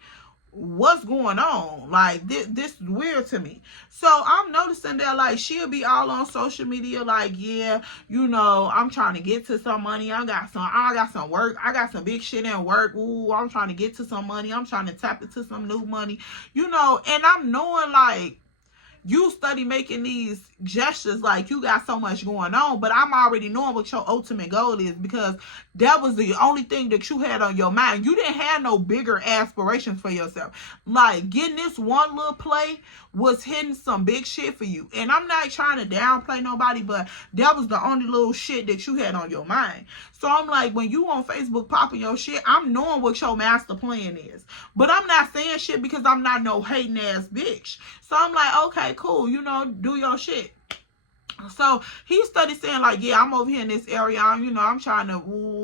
what's going on? Like, this is weird to me. So I'm noticing that like she'll be all on social media like, yeah, you know, I'm trying to get to some money. I got some work. I got some big shit in work. Ooh, I'm trying to get to some money. I'm trying to tap into some new money, you know. And I'm knowing like you study making these gestures like you got so much going on, but I'm already knowing what your ultimate goal is, because that was the only thing that you had on your mind. You didn't have no bigger aspirations for yourself. Like, getting this one little play was hitting some big shit for you. And I'm not trying to downplay nobody, but that was the only little shit that you had on your mind. So I'm like, when you on Facebook popping your shit, I'm knowing what your master plan is. But I'm not saying shit because I'm not no hating ass bitch. So I'm like, okay, cool, you know, do your shit. So he started saying like, yeah, I'm over here in this area. I'm trying to,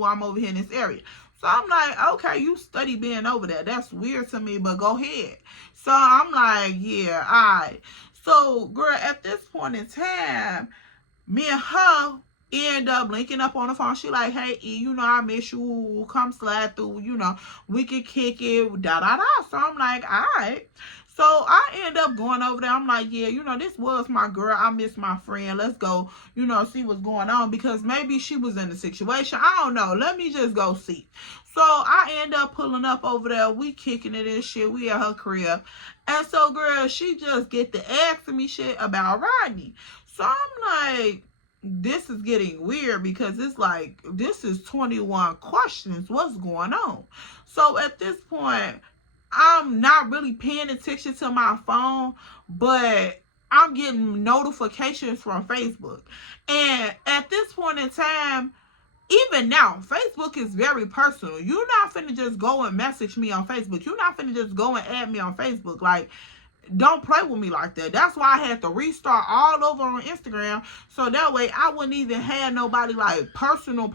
I'm over here in this area. So I'm like, okay, you study being over there. That's weird to me, but go ahead. So I'm like, yeah, all right. So, girl, at this point in time, me and her end up linking up on the phone. She like, hey, E, you know, I miss you. Come slide through, you know, we could kick it, da-da-da. So I'm like, all right. So I end up going over there. I'm like, yeah, you know, this was my girl. I miss my friend. Let's go, you know, see what's going on, because maybe she was in the situation. I don't know. Let me just go see. So I end up pulling up over there. We kicking it and shit. We at her crib. And so, girl, she just get to asking me shit about Rodney. So I'm like, this is getting weird, because it's like, this is 21 questions. What's going on? So at this point, I'm not really paying attention to my phone, but I'm getting notifications from Facebook. And at this point in time, even now, Facebook is very personal. You're not finna just go and message me on Facebook. You're not finna just go and add me on Facebook. Like, don't play with me like that. That's why I had to restart all over on Instagram, so that way I wouldn't even have nobody like personal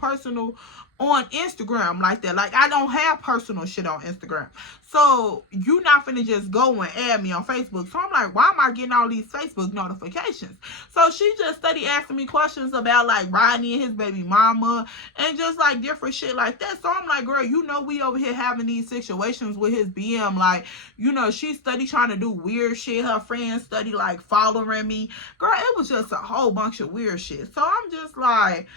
on Instagram like that. Like, I don't have personal shit on Instagram. So you not finna just go and add me on Facebook. So I'm like, why am I getting all these Facebook notifications? So she just steady asking me questions about like Rodney and his baby mama and just like different shit like that. So I'm like, girl, you know we over here having these situations with his BM. Like, you know, she steady trying to do weird shit. Her friends steady like following me. Girl, it was just a whole bunch of weird shit. So I'm just like,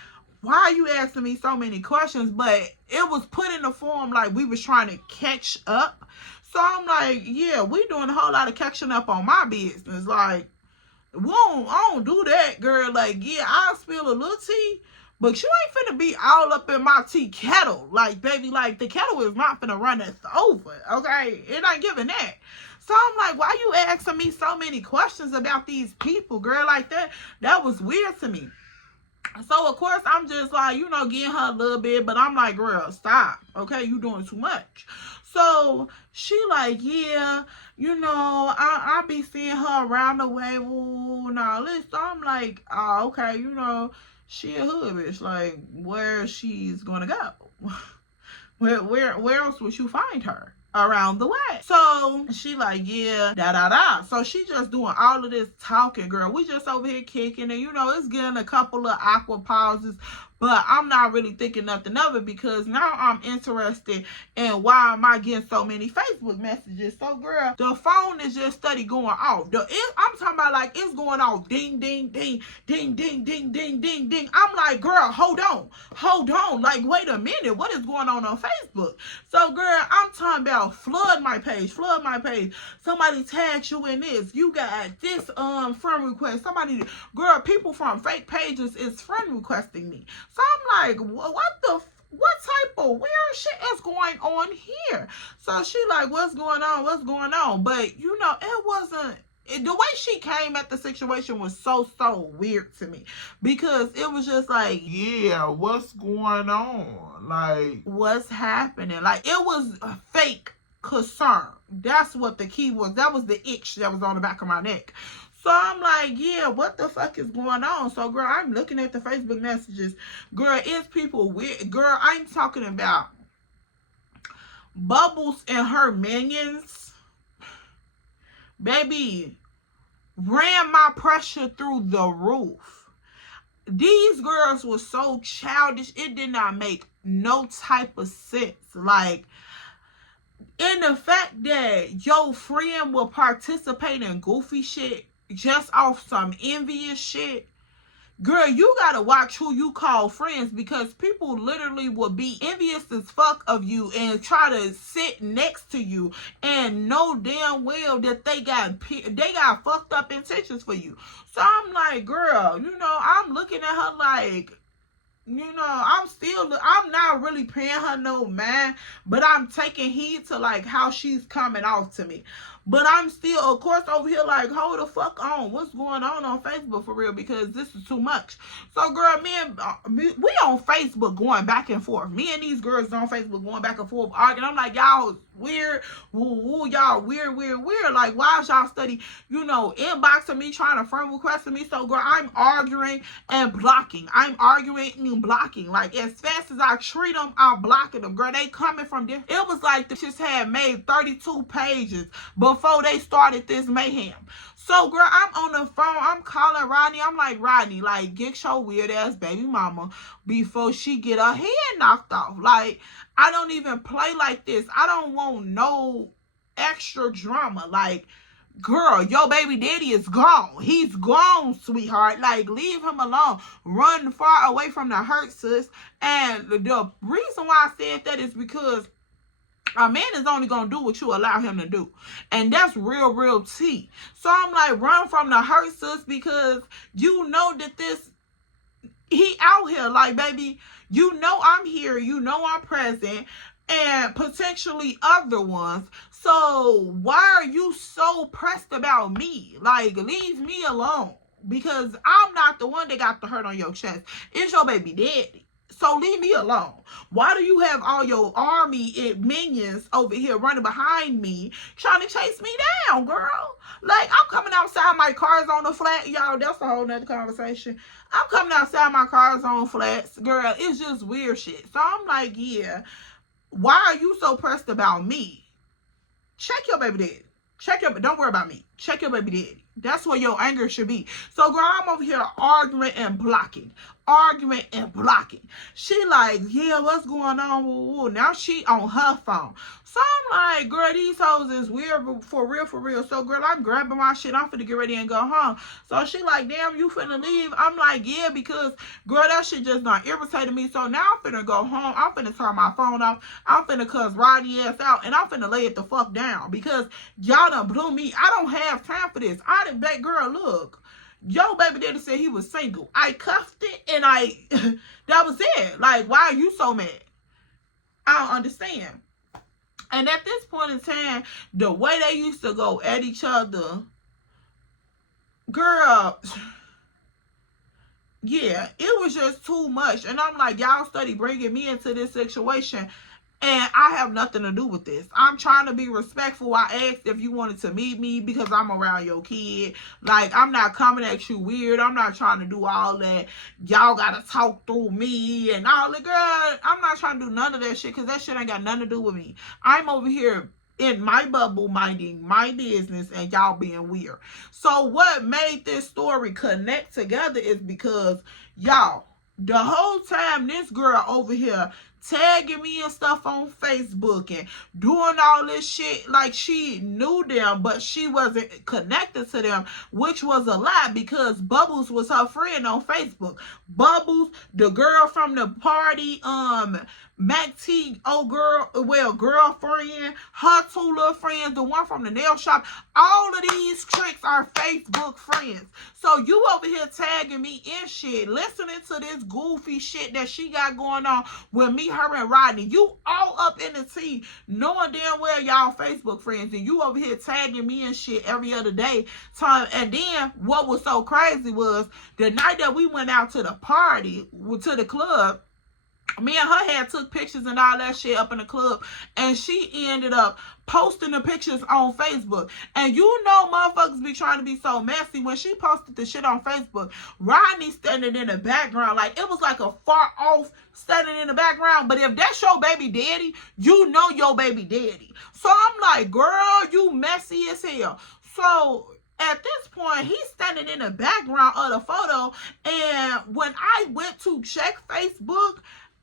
why are you asking me so many questions? But it was put in the form like we was trying to catch up. So I'm like, yeah, we doing a whole lot of catching up on my business. Like, I don't do that, girl. Like, yeah, I'll spill a little tea, but you ain't finna be all up in my tea kettle. Like, baby, like, the kettle is not finna run us over, okay? It ain't giving that. So I'm like, why you asking me so many questions about these people, girl? Like, that was weird to me. So, of course, I'm just like, you know, getting her a little bit. But I'm like, girl, stop. Okay, you doing too much. So, she like, yeah, you know, I be seeing her around the way. Ooh, and all this. So, I'm like, oh, okay, you know, she a hood bitch. Like, where she's going to go? Where else would you find her? Around the way. So she like, yeah, da. So she just doing all of this talking, girl. We just over here kicking, and you know, it's getting a couple of awkward pauses, but I'm not really thinking nothing of it because now I'm interested in why am I getting so many Facebook messages. So, girl, the phone is just steady going off. I'm talking about like it's going off, ding, ding, ding, ding, ding, ding, ding, ding, ding. I'm like, girl, hold on. Like, wait a minute, what is going on Facebook? So, girl, I'm talking about flood my page. Somebody tags you in this. You got this friend request. Girl, people from fake pages is friend requesting me. So I'm like, what type of weird shit is going on here? So she like, what's going on? But, you know, it wasn't, the way she came at the situation was so weird to me. Because it was just like, yeah, what's going on? Like, what's happening? Like, it was a fake concern. That's what the key was. That was the itch that was on the back of my neck. So I'm like, yeah, what the fuck is going on? So, girl, I'm looking at the Facebook messages. Girl, it's people weird. Girl, I'm talking about Bubbles and her minions. Baby, ran my pressure through the roof. These girls were so childish. It did not make no type of sense. Like, in the fact that your friend will participate in goofy shit just off some envious shit. Girl, you gotta watch who you call friends because people literally will be envious as fuck of you and try to sit next to you and know damn well that they got fucked up intentions for you. So I'm like, girl, you know, I'm looking at her like, you know, I'm not really paying her no mind, but I'm taking heed to like how she's coming off to me. But I'm still, of course, over here like, hold the fuck on. What's going on Facebook for real? Because this is too much. So, girl, we on Facebook going back and forth. Me and these girls on Facebook going back and forth arguing. I'm like, y'all weird. Woo, y'all weird. Like, why is y'all study, you know, inboxing me, trying to friend requesting me? So, girl, I'm arguing and blocking. Like, as fast as I treat them, I'm blocking them. Girl, they coming from different. It was like the just had made 32 pages before they started this mayhem. So, girl, I'm on the phone. I'm calling Rodney. I'm like, Rodney, like, get your weird ass baby mama before she get her head knocked off. Like, I don't even play like this. I don't want no extra drama. Like, girl, your baby daddy is gone. He's gone, sweetheart. Like, leave him alone. Run far away from the hurt, sis. And the reason why I said that is because a man is only going to do what you allow him to do. And that's real tea. So I'm like, run from the hurt, sis, because you know that he out here. Like, baby, you know I'm here. You know I'm present. And potentially other ones. So why are you so pressed about me? Like, leave me alone. Because I'm not the one that got the hurt on your chest. It's your baby daddy. So leave me alone. Why do you have all your army and minions over here running behind me trying to chase me down, girl? Like, I'm coming outside, my car's on the flat. Y'all, that's a whole nother conversation. I'm coming outside, my car's on flats. Girl, it's just weird shit. So I'm like, yeah, why are you so pressed about me? Check your baby daddy. Don't worry about me. Check your baby daddy. That's where your anger should be. So, girl, I'm over here arguing and blocking. She like, yeah, what's going on? Woo. Now she on her phone. So I'm like, girl, these hoes is weird for real. So, girl, I'm grabbing my shit. I'm finna get ready and go home. So she like, damn, you finna leave? I'm like, yeah, because, girl, that shit just not irritating me. So now I'm finna go home. I'm finna turn my phone off. I'm finna cuss Roddy ass out. And I'm finna lay it the fuck down. Because y'all done blew me. I don't have time for this. I didn't bet, girl, look. Yo baby daddy said he was single. I cuffed it and that was it. Like, why are you so mad? I don't understand. And at this point in time, the way they used to go at each other, girl, yeah, it was just too much. And I'm like, y'all study bringing me into this situation. And I have nothing to do with this. I'm trying to be respectful. I asked if you wanted to meet me because I'm around your kid. Like, I'm not coming at you weird. I'm not trying to do all that. Y'all got to talk through me and all that. Girl, I'm not trying to do none of that shit because that shit ain't got nothing to do with me. I'm over here in my bubble minding my business and y'all being weird. So what made this story connect together is because, y'all, the whole time this girl over here tagging me and stuff on Facebook and doing all this shit like she knew them, but she wasn't connected to them, which was a lie because Bubbles was her friend on Facebook. Bubbles, the girl from the party, Mac T, girlfriend, her two little friends, the one from the nail shop, all of these tricks are Facebook friends. So you over here tagging me in shit, listening to this goofy shit that she got going on with me, her, and Rodney. You all up in the tea, knowing damn well y'all Facebook friends, and you over here tagging me and shit every other day. And then what was so crazy was the night that we went out to the party, to the club, me and her had took pictures and all that shit up in the club, and she ended up posting the pictures on Facebook. And you know motherfuckers be trying to be so messy. When she posted the shit on Facebook, Rodney standing in the background, like it was like a far off standing in the background. But if that's your baby daddy, you know your baby daddy. So I'm like, girl, you messy as hell. So at this point, he's standing in the background of the photo, and when I went to check Facebook,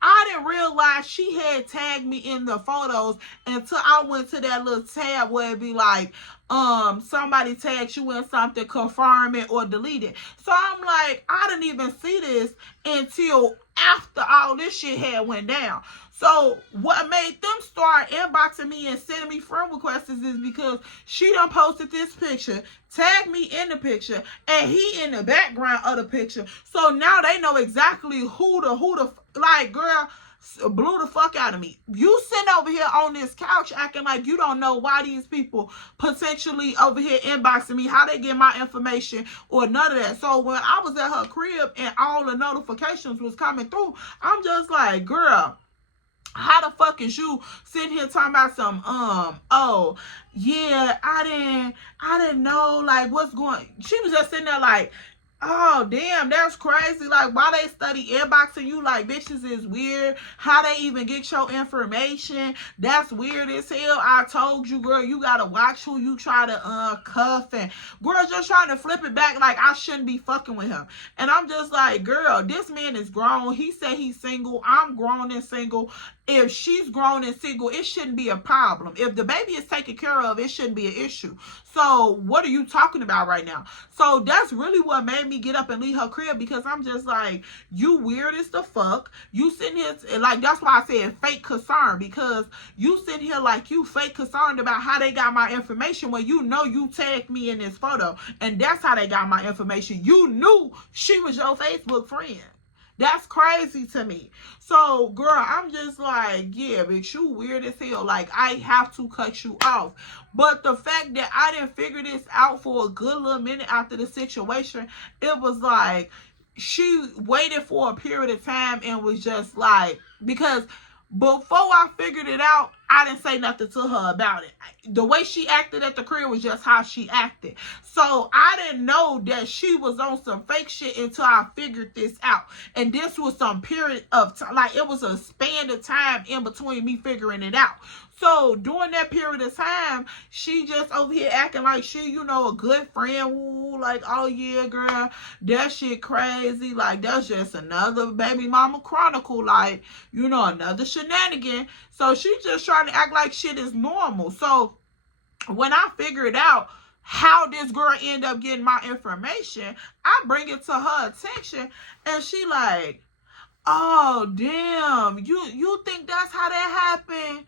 I didn't realize she had tagged me in the photos until I went to that little tab where it'd be like, somebody tagged you in something, confirm it or delete it. So I'm like, I didn't even see this until after all this shit had went down. So what made them start inboxing me and sending me friend requests is because she done posted this picture, tagged me in the picture, and he in the background of the picture. So now they know exactly who the like, girl, blew the fuck out of me. You sitting over here on this couch acting like you don't know why these people potentially over here inboxing me, how they get my information or none of that. So when I was at her crib and all the notifications was coming through, I'm just like, girl, how the fuck is you sitting here talking about some, oh, yeah, I didn't know, like, what's going, she was just sitting there like, oh, damn, that's crazy. Like, why they study inboxing you like bitches is weird. How they even get your information, that's weird as hell. I told you, girl, you gotta watch who you try to cuff. And girl, just trying to flip it back like I shouldn't be fucking with him. And I'm just like, girl, this man is grown. He said he's single. I'm grown and single. If she's grown and single, it shouldn't be a problem. If the baby is taken care of, it shouldn't be an issue. So what are you talking about right now? So that's really what made me get up and leave her crib, because I'm just like, you weird as the fuck. You sitting here, like, that's why I said fake concern, because you sitting here like you fake concerned about how they got my information when you know you tagged me in this photo. And that's how they got my information. You knew she was your Facebook friend. That's crazy to me. So, girl, I'm just like, yeah, bitch, you weird as hell. Like, I have to cut you off. But the fact that I didn't figure this out for a good little minute after the situation, it was like, she waited for a period of time and was just like, because before I figured it out, I didn't say nothing to her about it. The way she acted at the crib was just how she acted. So I didn't know that she was on some fake shit until I figured this out. And this was some period of time, like it was a span of time in between me figuring it out. So during that period of time, she just over here acting like she, you know, a good friend. Woo, like, oh yeah, girl, that shit crazy. Like, that's just another baby mama chronicle. Like, you know, another shenanigan. So she just trying to act like shit is normal. So when I figured out how this girl ended up getting my information, I bring it to her attention, and she like, oh damn, you think that's how that happened?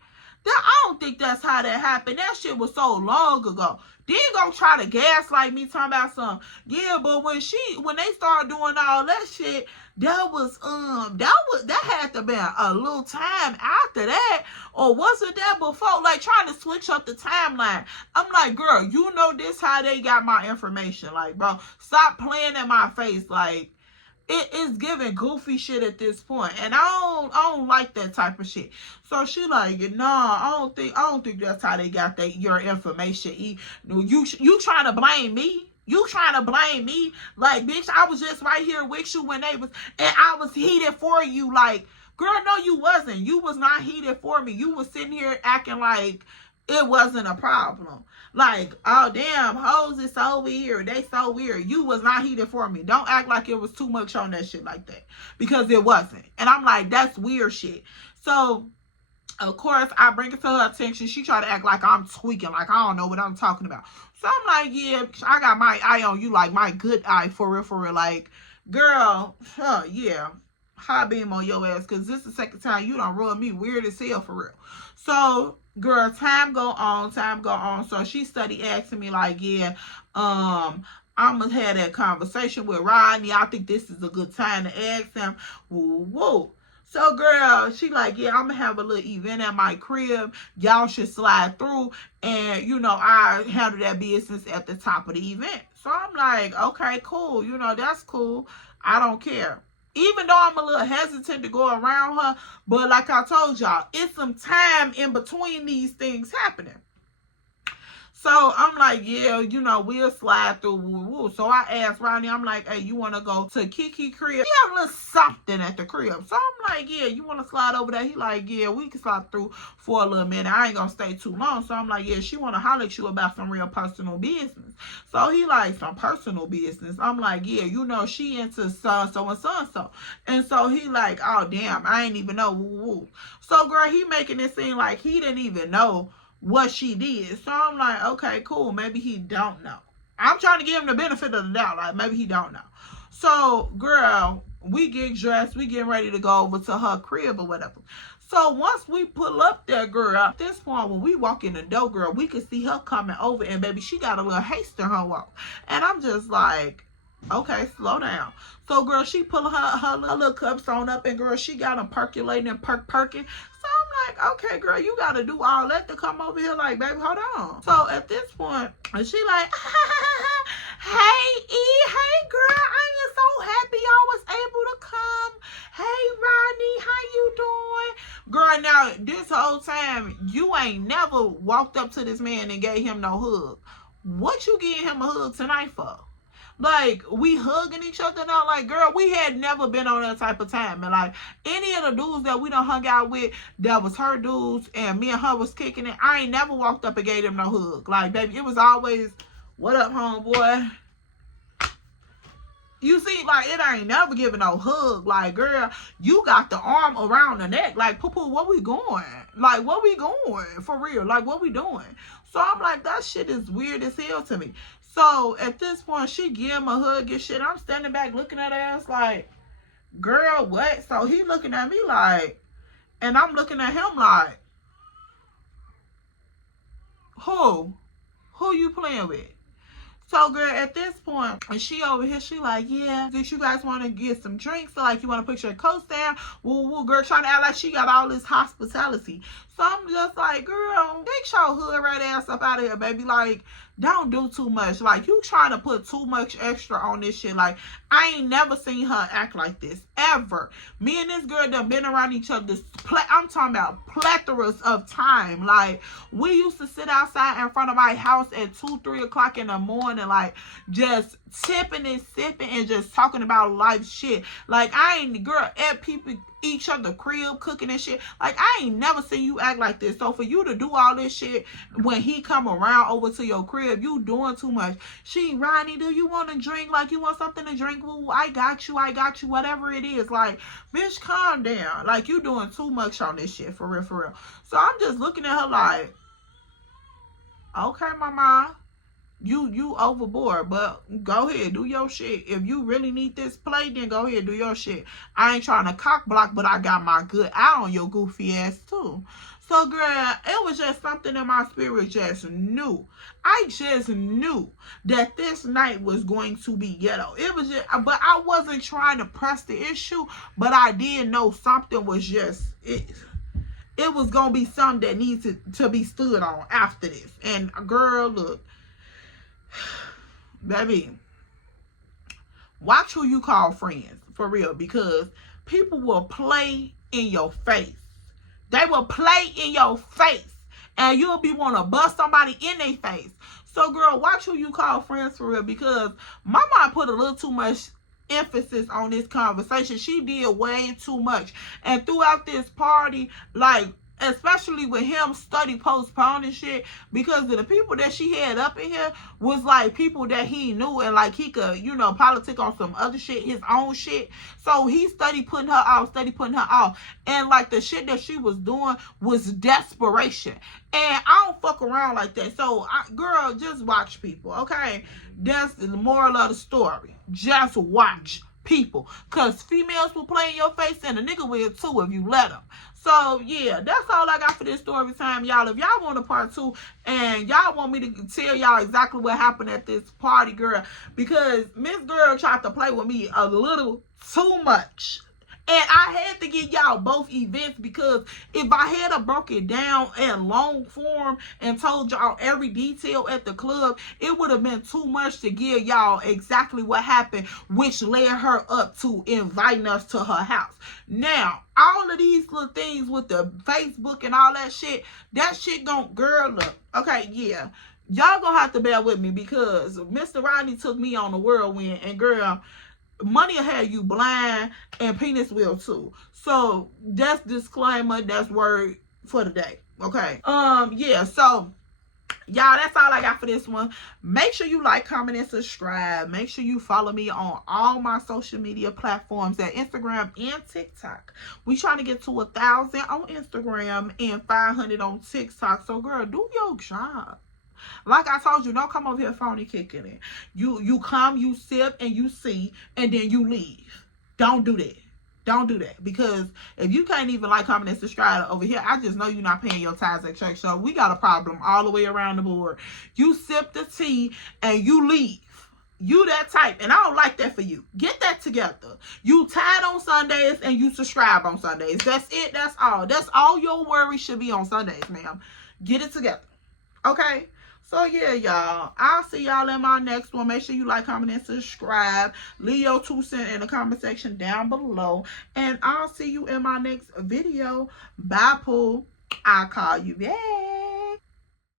I don't think that's how that happened. That shit was so long ago. Then gonna try to gaslight me talking about something. Yeah, but when they started doing all that shit, that had to be a little time after that, or was it that before? Like trying to switch up the timeline. I'm like, girl, you know this how they got my information. Like, bro, stop playing in my face. Like, it is giving goofy shit at this point, and I don't like that type of shit. So she like, nah, I don't think that's how they got your information. You trying to blame me? You trying to blame me? Like, bitch, I was just right here with you when and I was heated for you. Like, girl, no, you wasn't. You was not heated for me. You was sitting here acting like it wasn't a problem. Like, oh damn, hoes is so weird. They so weird. You was not heated for me. Don't act like it was too much on that shit like that, because it wasn't. And I'm like, that's weird shit. So of course I bring it to her attention. She try to act like I'm tweaking, like I don't know what I'm talking about. So I'm like, yeah, I got my eye on you, like my good eye, for real. Like, girl, yeah, high beam on your ass, because this is the second time you done run me weird as hell, for real. So girl, time go on. So she started asking me like, yeah, I'm gonna have that conversation with Rodney. I think this is a good time to ask him. Woo. So girl, she like, yeah, I'm gonna have a little event at my crib. Y'all should slide through, and you know, I handle that business at the top of the event. So I'm like, okay, cool. You know, that's cool. I don't care. Even though I'm a little hesitant to go around her, but like I told y'all, it's some time in between these things happening. So I'm like, yeah, you know, we'll slide through. Woo. So I asked Rodney, I'm like, hey, you want to go to Kiki crib? He have a little something at the crib. So I'm like, yeah, you want to slide over there? He like, yeah, we can slide through for a little minute. I ain't going to stay too long. So I'm like, yeah, she want to holler at you about some real personal business. So he like, some personal business? I'm like, yeah, you know, she into so-and-so and so-and-so. And so he like, oh, damn, I ain't even know. Woo. So, girl, he making it seem like he didn't even know what she did. So I'm like, okay, cool. Maybe he don't know. I'm trying to give him the benefit of the doubt. Like, maybe he don't know. So, girl, we get dressed. We getting ready to go over to her crib or whatever. So once we pull up there, girl, at this point, when we walk in the door, girl, we can see her coming over, and baby, she got a little haste in her walk. And I'm just like, okay, slow down. So, girl, she pull her little cups on up, and girl, she got them percolating and perking. So I'm like, okay, girl, you got to do all that to come over here. Like, baby, hold on. So at this point, she like, hey, E, hey, girl, I am so happy I was able to come. Hey, Rodney, how you doing? Girl, now, this whole time, you ain't never walked up to this man and gave him no hug. What you giving him a hug tonight for? Like, we hugging each other now. Like, girl, we had never been on that type of time. And like, any of the dudes that we done hung out with, that was her dudes, and me and her was kicking it, I ain't never walked up and gave them no hug. Like, baby, it was always, what up, homeboy? You see, like, it ain't never giving no hug. Like, girl, you got the arm around the neck. Like, poo-poo, where we going? Like, where we going? For real. Like, what we doing? So I'm like, that shit is weird as hell to me. So at this point, she give him a hug and shit. I'm standing back looking at her ass like, girl, what? So he looking at me like, and I'm looking at him like, who you playing with? So, girl, at this point, and she over here, she like, yeah, did you guys want to get some drinks? So, like, you want to put your coats down? Woo, girl, trying to act like she got all this hospitality. So, I'm just like, girl, think get your hood rat ass up out of here, baby. Like, don't do too much. Like, you trying to put too much extra on this shit. Like, I ain't never seen her act like this, ever. Me and this girl done been around each other, I'm talking about plethoras of time. Like, we used to sit outside in front of my house at 2, 3 o'clock in the morning, like, just tipping and sipping and just talking about life shit. Like, I ain't, girl, at people, each other crib, cooking and shit. Like, I ain't never seen you act like this. So for you to do all this shit when he come around over to your crib, you doing too much. Ronnie, do you want to drink? Like, you want something to drink? Well, I got you, whatever it is. Like, bitch, calm down. Like, you doing too much on this shit, for real, for real. So I'm just looking at her like, okay, mama, you overboard, but go ahead, do your shit. If you really need this play, then go ahead, do your shit. I ain't trying to cock block, but I got my good eye on your goofy ass too. So, girl, it was just something in my spirit just knew. I just knew that this night was going to be ghetto. It was just, but I wasn't trying to press the issue, but I did know something was just, it was going to be something that needs to be stood on after this. And, girl, look, baby, watch who you call friends, for real, because people will play in your face. They will play in your face, and you'll be want to bust somebody in their face. So, girl, watch who you call friends, for real, because my mom put a little too much emphasis on this conversation. She did way too much. And throughout this party, like, especially with him study postponing shit, because of the people that she had up in here was like people that he knew, and like he could, you know, politic on some other shit, his own shit. So he study putting her off, and like the shit that she was doing was desperation, and I don't fuck around like that. So girl, just watch people, okay? That's the moral of the story. Just watch people, because females will play in your face, and a nigga will too if you let them. So, yeah, that's all I got for this story time, y'all. If y'all want a part 2 and y'all want me to tell y'all exactly what happened at this party, girl, because Miss Girl tried to play with me a little too much. And I had to give y'all both events, because if I had broke it down in long form and told y'all every detail at the club, it would have been too much to give y'all exactly what happened, which led her up to inviting us to her house. Now, all of these little things with the Facebook and all that shit gon' girl, look, okay, yeah. Y'all gonna have to bear with me, because Mr. Rodney took me on the whirlwind, and girl, money will have you blind, and penis will too. So that's disclaimer, that's word for the day. Okay. Yeah, so y'all, that's all I got for this one. Make sure you like, comment, and subscribe. Make sure you follow me on all my social media platforms at Instagram and TikTok. We trying to get to 1,000 on Instagram and 500 on TikTok. So girl, do your job. Like I told you, don't come over here phony kicking it. You come, you sip, and you see, and then you leave. Don't do that. Don't do that. Because if you can't even like, comment, and subscribe over here, I just know you're not paying your tithes at church. So we got a problem all the way around the board. You sip the tea and you leave. You that type, and I don't like that for you. Get that together. You tithe on Sundays and you subscribe on Sundays. That's it. That's all. That's all your worry should be on Sundays, ma'am. Get it together. Okay? So, yeah, y'all. I'll see y'all in my next one. Make sure you like, comment, and subscribe. Leave your 2 cents in the comment section down below. And I'll see you in my next video. Bye, Pooh. I'll call you back.